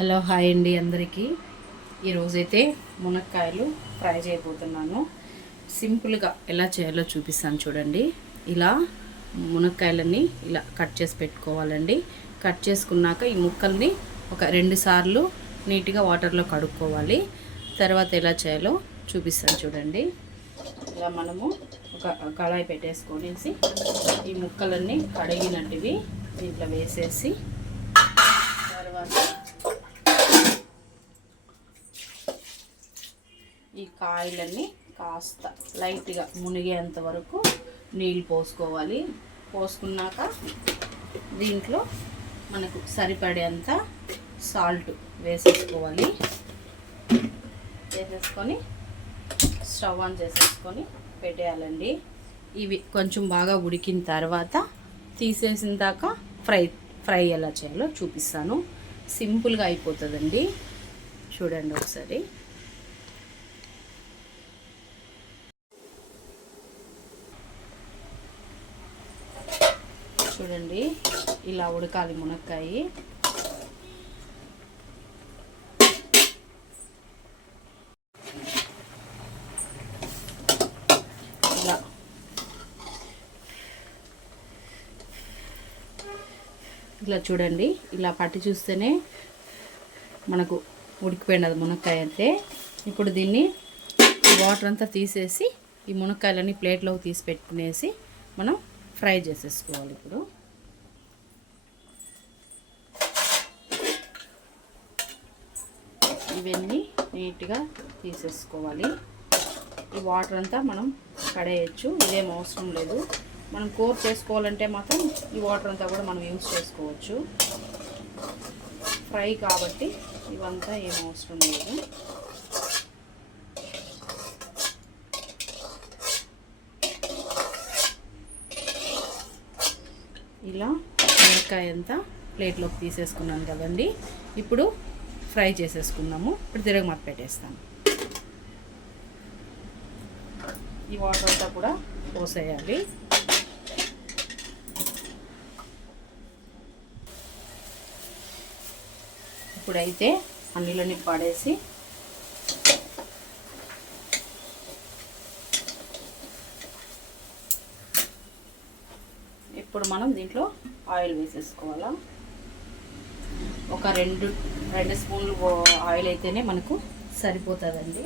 Hello hi అండి అందరికీ. ఈరోజైతే మునక్కాయలు ఫ్రై చేయబోతున్నాను. సింపుల్గా ఎలా చేయాలో చూపిస్తాను చూడండి. ఇలా మునక్కాయలన్నీ ఇలా కట్ చేసి పెట్టుకోవాలండి. కట్ చేసుకున్నాక ఈ ముక్కల్ని ఒక 2 సార్లు నీట్గా వాటర్లో కడుక్కోవాలి. తర్వాత ఎలా చేయాలో చూపిస్తాను చూడండి. ఇలా మనము ఒక కళాయి పెట్టేసుకొనేసి ఈ ముక్కలన్నీ కడిగినట్టువి దీంట్లో వేసేసి తర్వాత ఈ కాయలన్నీ కాస్త లైట్గా మునిగేంత వరకు నీళ్ళు పోసుకోవాలి. పోసుకున్నాక దీంట్లో మనకు సరిపడేంత సాల్ట్ వేసేసుకోవాలి. వేసేసుకొని స్టవ్ ఆన్ చేసేసుకొని పెట్టేయాలండి. ఇవి కొంచెం బాగా ఉడికిన తర్వాత తీసేసిన దాకా ఫ్రై ఎలా చేయాలో చూపిస్తాను. సింపుల్గా అయిపోతుందండి. చూడండి ఒకసారి. చూడండి ఇలా ఉడకాలి మునక్కాయ. ఇలా చూడండి, ఇలా పట్టి చూస్తేనే మనకు ఉడికిపోయినది మునక్కాయ అయితే. ఇప్పుడు దీన్ని వాటర్ అంతా తీసేసి ఈ మునక్కాయలన్నీ ప్లేట్లోకి తీసి పెట్టుకునేసి మనం ఫ్రై చేసేసుకోవాలి. ఇప్పుడు ఇవన్నీ నీట్గా తీసేసుకోవాలి. ఈ వాటర్ అంతా మనం కడేయచ్చు, ఇదేం అవసరం లేదు. మనం కూర చేసుకోవాలంటే మాత్రం ఈ వాటర్ అంతా కూడా మనం యూజ్ చేసుకోవచ్చు. ఫ్రై కాబట్టి ఇవంతా ఏం అవసరం లేదు. ఇలా మునక్కాయ అంతా ప్లేట్లోకి తీసేసుకున్నాను కదండి. ఇప్పుడు ఫ్రై చేసేసుకున్నాము. ఇప్పుడు తిరగమాత పెట్టేస్తాము. ఈ వాటర్ అంతా కూడా పోసేయాలి. ఇప్పుడైతే అన్నిలోని పడేసి ఇప్పుడు మనం దీంట్లో ఆయిల్ వేసేసుకోవాలా. ఒక రెండు స్పూన్లు ఆయిల్ అయితేనే మనకు సరిపోతుందండి.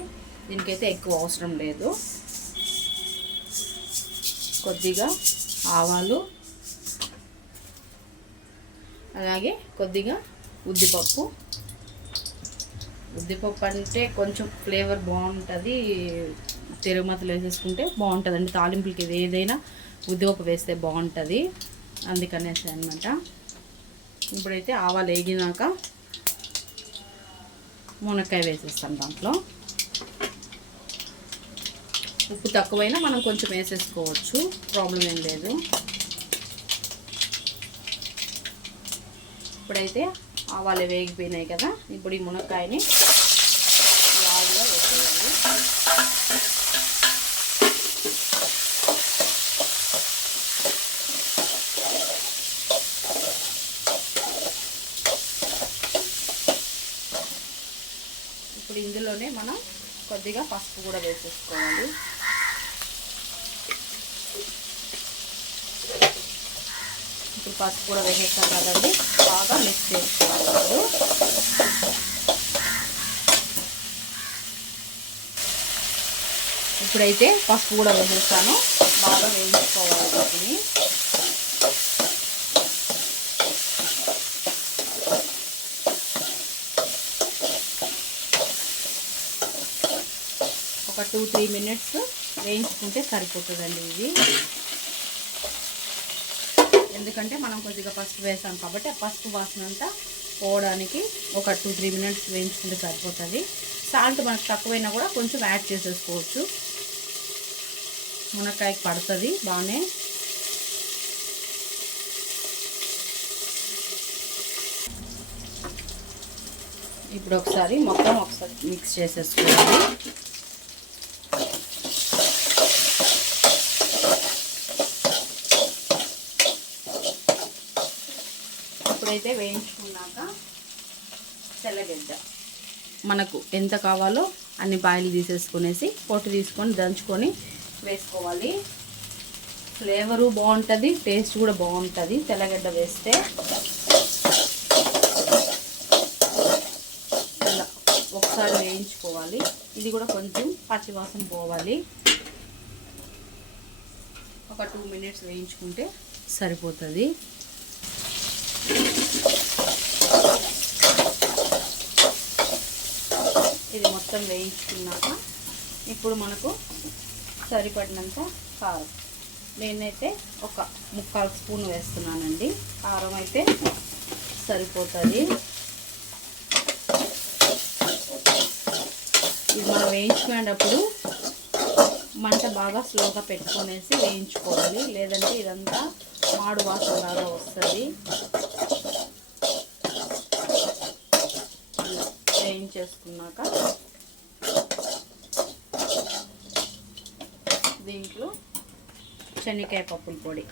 దీనికైతే ఎక్కువ అవసరం లేదు. కొద్దిగా ఆవాలు, అలాగే కొద్దిగా ఉద్దిపప్పు అంటే కొంచెం ఫ్లేవర్ బాగుంటుంది. తిరుగుమతలు వేసేసుకుంటే బాగుంటుందండి. తాలింపులకి ఇది ఏదైనా ఉద్దిపప్పు వేస్తే బాగుంటుంది, అందుకనేసి అనమాట. ఇప్పుడైతే ఆవాలు వేగినాక మునక్కాయ వేసేస్తాం. దాంట్లో ఉప్పు తక్కువైనా మనం కొంచెం వేసేసుకోవచ్చు, ప్రాబ్లం ఏం లేదు. ఇప్పుడైతే ఆవాలు వేగిపోయినాయి కదా. ఇప్పుడు ఈ మునక్కాయని లావుగా వేసేయాలి. ఇప్పుడు ఇందులోనే మనం కొద్దిగా పసుపు కూడా వేసేసుకోవాలి. ఇప్పుడు పసుపు కూడా వేసేస్తాం కదండి, బాగా మిక్స్ చేసుకోవాలి. ఇప్పుడైతే పసుపు కూడా వేసేస్తాను, బాగా వేయించుకోవాలి వీటిని. ఒక 2-3 మినిట్స్ వేయించుకుంటే సరిపోతుందండి ఇది. ఎందుకంటే మనం కొద్దిగా పసుపు వేసాం కాబట్టి ఆ పసుపు వాసన అంతా పోవడానికి ఒక 2-3 మినిట్స్ వేయించుకుంటే సరిపోతుంది. సాల్ట్ మనకు తక్కువైనా కూడా కొంచెం యాడ్ చేసేసుకోవచ్చు, మునక్కాయకి పడుతుంది బాగానే. ఇప్పుడు ఒకసారి మొత్తం మిక్స్ చేసేసుకోవాలి. ఇప్పుడైతే వేయించుకున్నాక తెల్లగడ్డ మనకు ఎంత కావాలో అన్ని పాయలు తీసేసుకునేసి పొట్టు తీసుకొని దంచుకొని వేసుకోవాలి. ఫ్లేవరు బాగుంటుంది, టేస్ట్ కూడా బాగుంటుంది తెల్లగడ్డ వేస్తే. ఇలా ఒకసారి వేయించుకోవాలి. ఇది కూడా కొంచెం పచ్చివాసన పోవాలి. ఒక 2 మినిట్స్ వేయించుకుంటే సరిపోతుంది. ఇది మొత్తం వేయించుకున్నాక ఇప్పుడు మనకు సరిపడినంత కారం, నేనైతే ఒక 3/4 స్పూన్ వేస్తున్నానండి. కారం అయితే సరిపోతుంది. ఇది మనం వేయించుకునేటప్పుడు మంట బాగా స్లోగా పెట్టుకొనేసి వేయించుకోవాలి, లేదంటే ఇదంతా మాడు వాసన లాగా వస్తుంది. వేయించేసుకున్నాక దీంట్లో శనగకాయ పప్పుల పొడి,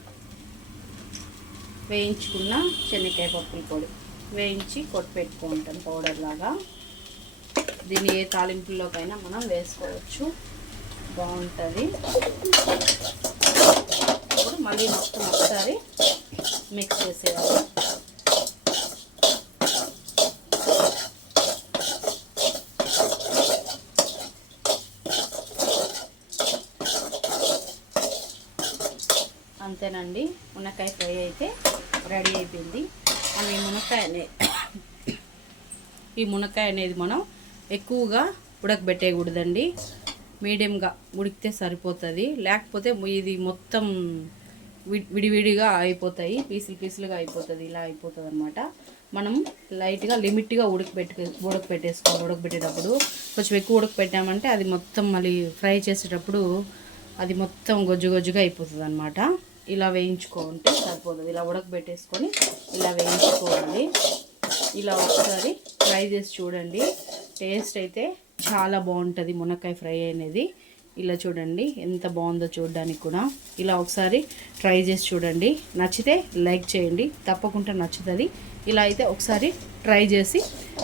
వేయించుకున్న శనగకాయ పప్పుల పొడి వేయించి కొట్టి పెట్టుకుంటాం పౌడర్ లాగా. దీన్ని ఏ తాలింపుల్లోకైనా మనం వేసుకోవచ్చు, బాగుంటుంది. ఇప్పుడు మళ్ళీ మొత్తం ఒకసారి మిక్స్ చేసేయాలి. అంతేనండి, మునక్కాయ ఫ్రై అయితే రెడీ అయిపోయింది. మనం ఈ మునక్కాయ అనేది మనం ఎక్కువగా ఉడకబెట్టేయకూడదండి, మీడియంగా ఉడికితే సరిపోతుంది. లేకపోతే ఇది మొత్తం విడివిడిగా అయిపోతాయి, పీసులుగా అయిపోతుంది. ఇలా అయిపోతుంది అన్నమాట. మనం లైట్గా లిమిట్గా ఉడకబెట్టేటప్పుడు కొంచెం ఎక్కువ ఉడకబెట్టామంటే అది మొత్తం మళ్ళీ ఫ్రై చేసేటప్పుడు అది మొత్తం గొజ్జుగా అయిపోతుంది అన్నమాట. ఇలా వేయించుకుంటే సరిపోతుంది. ఇలా ఉడకబెట్టేసుకొని ఇలా వేయించుకోవాలి. ఇలా ఒకసారి ఫ్రై చేసి చూడండి, టేస్ట్ అయితే చాలా బాగుంటుంది మునక్కాయ ఫ్రై అనేది. ఇలా చూడండి ఎంత బాగుందో చూడడానికి కూడా. ఇలా ఒకసారి ట్రై చేసి చూడండి, నచ్చితే లైక్ చేయండి, తప్పకుండా నచ్చుతుంది. ఇలా అయితే ఒకసారి ట్రై చేసి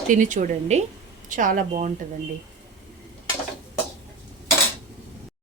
తిని చూడండి, చాలా బాగుంటుందండి.